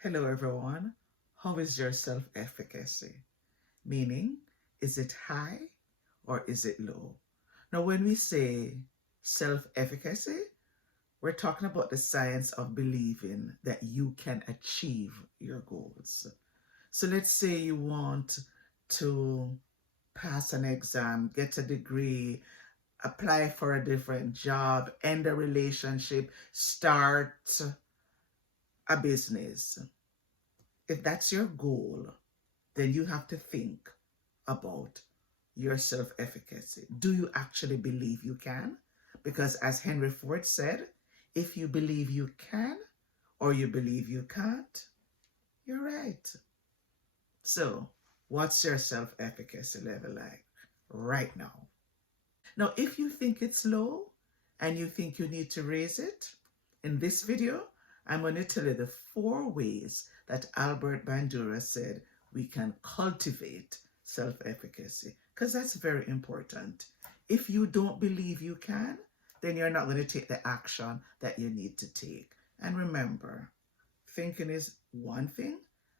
Hello, everyone. How is your self-efficacy? Meaning, is it high or is it low? Now, when we say self-efficacy, we're talking about the science of believing that you can achieve your goals. So let's say you want to pass an exam, get a degree, apply for a different job, end a relationship, start a business. If that's your goal, then you have to think about your self-efficacy. Do you actually believe you can? Because as Henry Ford said, if you believe you can or you believe you can't, you're right. So what's your self-efficacy level like right now? Now, if you think it's low and you think you need to raise it, in this video, I'm going to tell you the 4 ways that Albert Bandura said we can cultivate self-efficacy, because that's very important. If you don't believe you can, then you're not going to take the action that you need to take. And remember, thinking is one thing,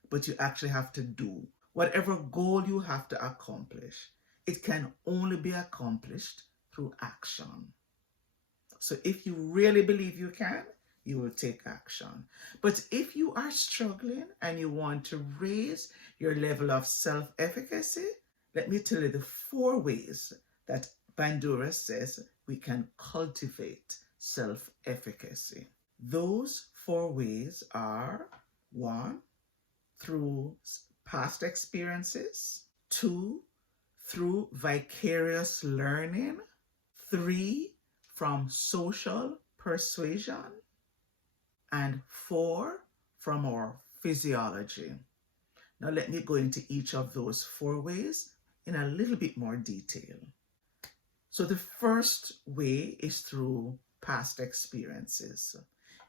but you actually have to do. Whatever goal you have to accomplish, it can only be accomplished through action. So if you really believe you can, you will take action. But if you are struggling and you want to raise your level of self-efficacy, let me tell you the 4 ways that Bandura says we can cultivate self-efficacy. Those 4 ways are: 1, through past experiences; 2, through vicarious learning; 3, from social persuasion; and 4, from our physiology. Now let me go into each of those 4 ways in a little bit more detail. So the first way is through past experiences.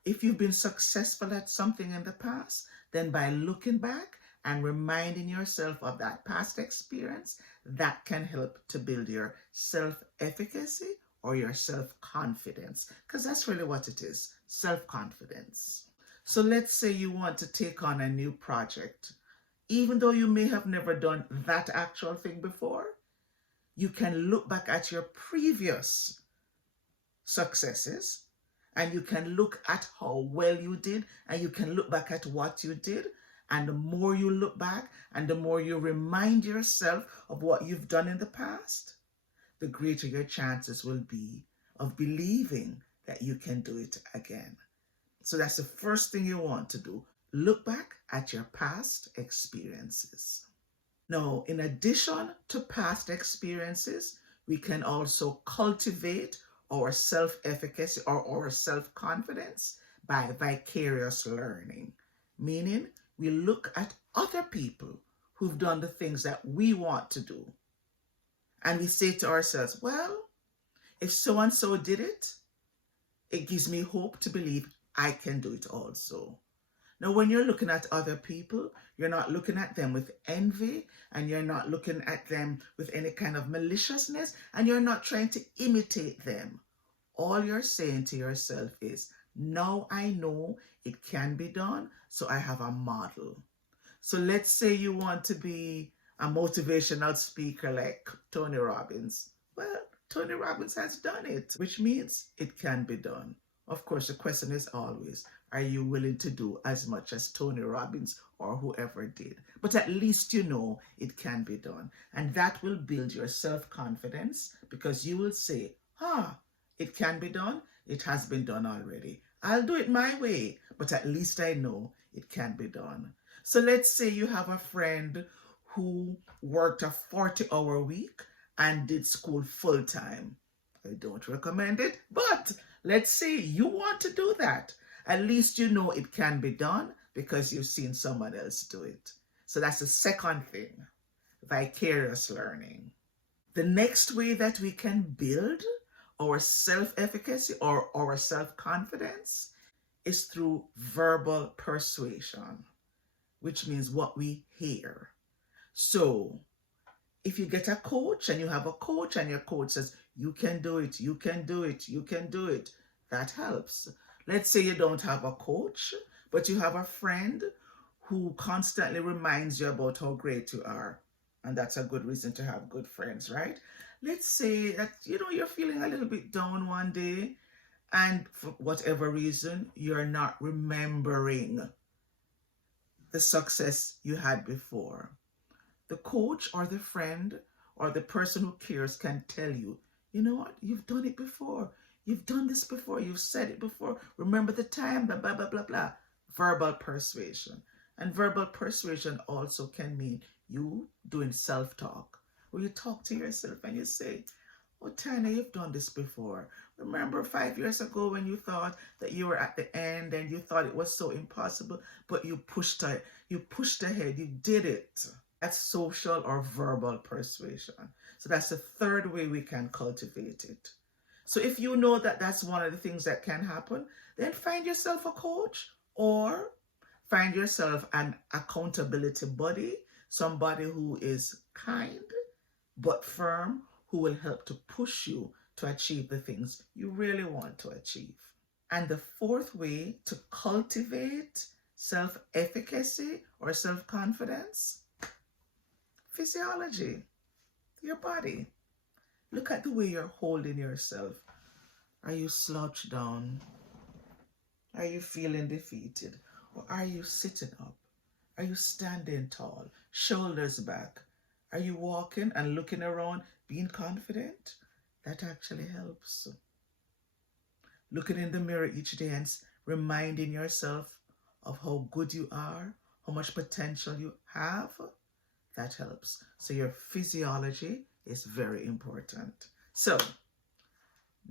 If you've been successful at something in the past, then by looking back and reminding yourself of that past experience, that can help to build your self-efficacy or your self-confidence, because that's really what it is, self-confidence. So let's say you want to take on a new project. Even though you may have never done that actual thing before, you can look back at your previous successes and you can look at how well you did, and you can look back at what you did. And the more you look back and the more you remind yourself of what you've done in the past, the greater your chances will be of believing that you can do it again. So that's the first thing you want to do. Look back at your past experiences. Now, in addition to past experiences, we can also cultivate our self-efficacy or our self-confidence by vicarious learning, meaning we look at other people who've done the things that we want to do. And we say to ourselves, well, if so-and-so did it, it gives me hope to believe I can do it also. Now, when you're looking at other people, you're not looking at them with envy, and you're not looking at them with any kind of maliciousness, and you're not trying to imitate them. All you're saying to yourself is, now I know it can be done, so I have a model. So let's say you want to be a motivational speaker like Tony Robbins. Well, Tony Robbins has done it, which means it can be done. Of course, the question is always, are you willing to do as much as Tony Robbins or whoever did? But at least you know it can be done. And that will build your self-confidence, because you will say, it can be done. It has been done already. I'll do it my way, but at least I know it can be done. So let's say you have a friend who worked a 40-hour week and did school full-time. I don't recommend it, but let's say you want to do that. At least you know it can be done because you've seen someone else do it. So that's the second thing, vicarious learning. The next way that we can build our self-efficacy or our self-confidence is through verbal persuasion, which means what we hear. So if you get a coach and you have a coach and your coach says, you can do it, you can do it, you can do it, that helps. Let's say you don't have a coach, but you have a friend who constantly reminds you about how great you are. And that's a good reason to have good friends, right? Let's say that, you're feeling a little bit down one day, and for whatever reason, you're not remembering the success you had before. The coach or the friend or the person who cares can tell you, you know what, you've done it before. You've done this before. You've said it before. Remember the time, blah, blah, blah, blah, blah. Verbal persuasion. And verbal persuasion also can mean you doing self-talk, where you talk to yourself and you say, oh, Tanya, you've done this before. Remember 5 years ago when you thought that you were at the end and you thought it was so impossible, but you pushed ahead, you did it. That's social or verbal persuasion. So that's the third way we can cultivate it. So if you know that that's one of the things that can happen, then find yourself a coach or find yourself an accountability buddy, somebody who is kind but firm, who will help to push you to achieve the things you really want to achieve. And the fourth way to cultivate self-efficacy or self-confidence, physiology, your body. Look at the way you're holding yourself. Are you slouched down? Are you feeling defeated? Or are you sitting up? Are you standing tall, shoulders back? Are you walking and looking around, being confident? That actually helps. Looking in the mirror each day and reminding yourself of how good you are, how much potential you have, that helps. So your physiology is very important. So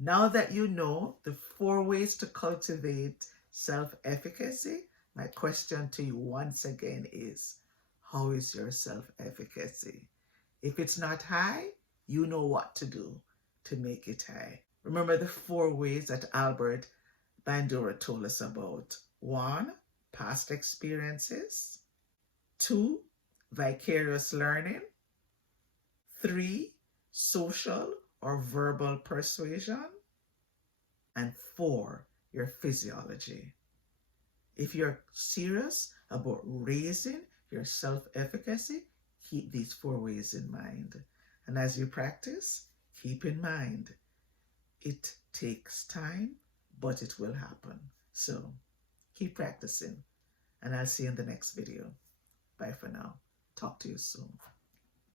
now that you know the 4 ways to cultivate self-efficacy, my question to you once again is, how is your self-efficacy? If it's not high, you know what to do to make it high. Remember the 4 ways that Albert Bandura told us about. 1, past experiences. 2, vicarious learning. 3, social or verbal persuasion. And 4, your physiology. If you're serious about raising your self-efficacy, keep these 4 ways in mind. And as you practice, keep in mind, it takes time, but it will happen. So keep practicing, and I'll see you in the next video. Bye for now. Talk to you soon.